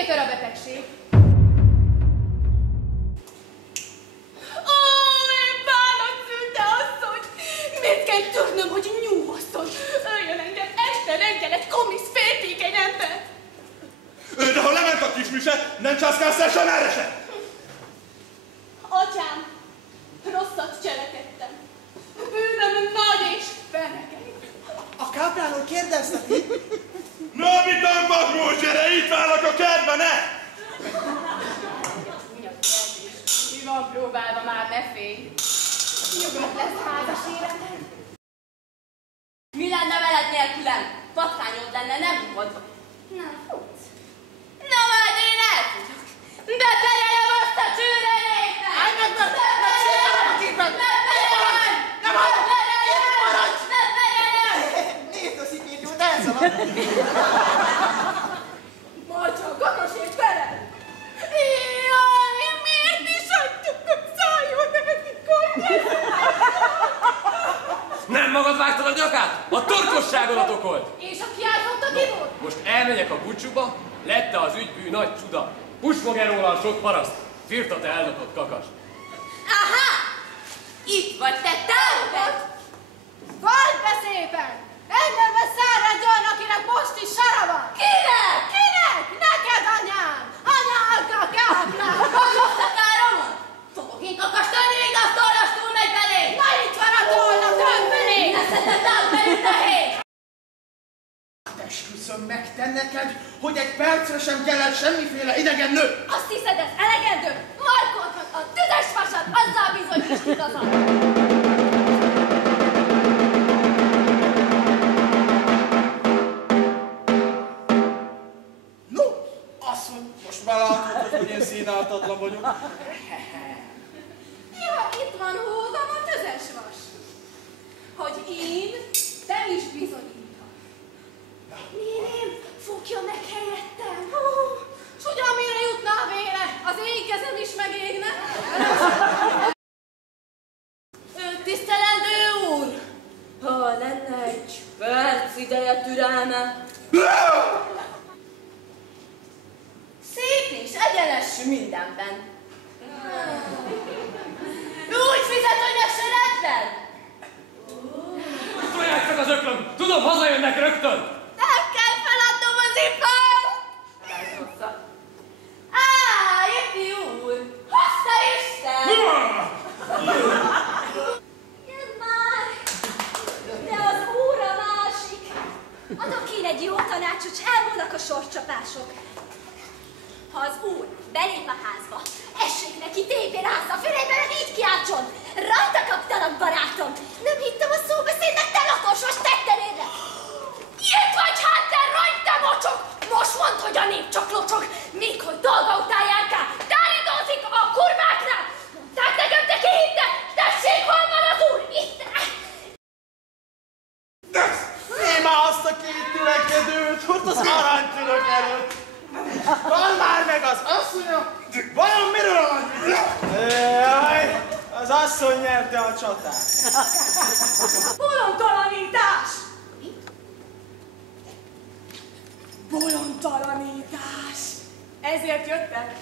Péter a betegség. Ó, én bánat szülte asszony! Miért kell tudnom, hogy nyúvasszon? Öljön engem este reggel egy komisz féltékeny ember! De ha lement a kismise, nem császkálsz el erre se! Atyám, rosszat cselekedtem. Bűnöm nagy és fenekei. A káplánul kérdezteti? No, mit tankadmós, gyere, itt várlak a kertbe, ne! Mi a kérdés? Mi van próbálva már, ne félj. Nyugodt lesz házas életed. Mi lenne veled nélkülem? Patkányod lenne, nem bukod. Nem futsz. Na majd én elfutok. Beperelem azt a csőrenét! Állj meg! Megszéltem a képet! Beperelem! Nem hallom! Beperelem! Beperelem! Nézd a szikét, elszalad! Majd csak kakasért felel! Jaj, miért is hagytuk a szájon Nem magad vágtad a nyakát? A torkosságodat okolt! És a kiáltott a kibor? Most elmegyek a búcsúba, lette az ügybű nagy csuda. Pusmog-e róla a sok paraszt, firtat eldobott kakas. Aha! Itt vagy te, támogat! Vald be szépen! Engem vesz száradjon, akinek most is sara van! Kinek? Kinek? Neked, anyám! Anyád a káplán! Kakos szakáromon! Fogok én kakast tenni, míg a tollastul megy belé! Na itt van a tolla, tört belé! Leszetted át belül a hely! Esküszöm meg te neked, hogy egy percre sem kellett semmiféle idegen nő! Azt hiszed, ez elegendő? Markoltad a tüzes vasad, azzal bizony is igazad! No, azt mondja, most már látod, hogy én színáltatlan vagyok. Ja, itt van húgom a tüzes vas. Hogy én, te is bizonyítom. Néném, fogja meg helyettem. S ugyan mire jutna a véle? Az én kezem is megégne. Tisztelendő úr! Ha lenne egy perc ideje türelme. Szép és egyenes mindenben. Úgy fizet, hogy megsöretlen? Tolják csak az öklöm! Tudom, hazajönnek rögtön! Nem kell feladnom az ipart! Á, Ipi úr! Hozta Isten! Jön már! De az úr a másik! Adok én egy jó tanácsot, s elmúlnak a sorcsapások. Ha az úr belép a házba, essék neki tépén ázza a fülébe, meg így kiáltson! Rajta kaptalak, barátom! Nem hittem a szóbeszédnek, te lakosvas tettenédre! Itt vagy hát, te rongy, te mocsok! Most mondd, hogy a nép csak locsog, még hogy dolga után járkál, tálidózik a kurváknál! Tehát nekem te ki hitte? Tessék, hol van az úr? Itt! Én már azt a két tülekedőt, ott az aranytülök előtt. Van már meg az asszonya, vajon miről van? Jaj, az asszony nyerte a csatát. Bolondtalanítás! Bolondtalanítás! Ezért jöttem.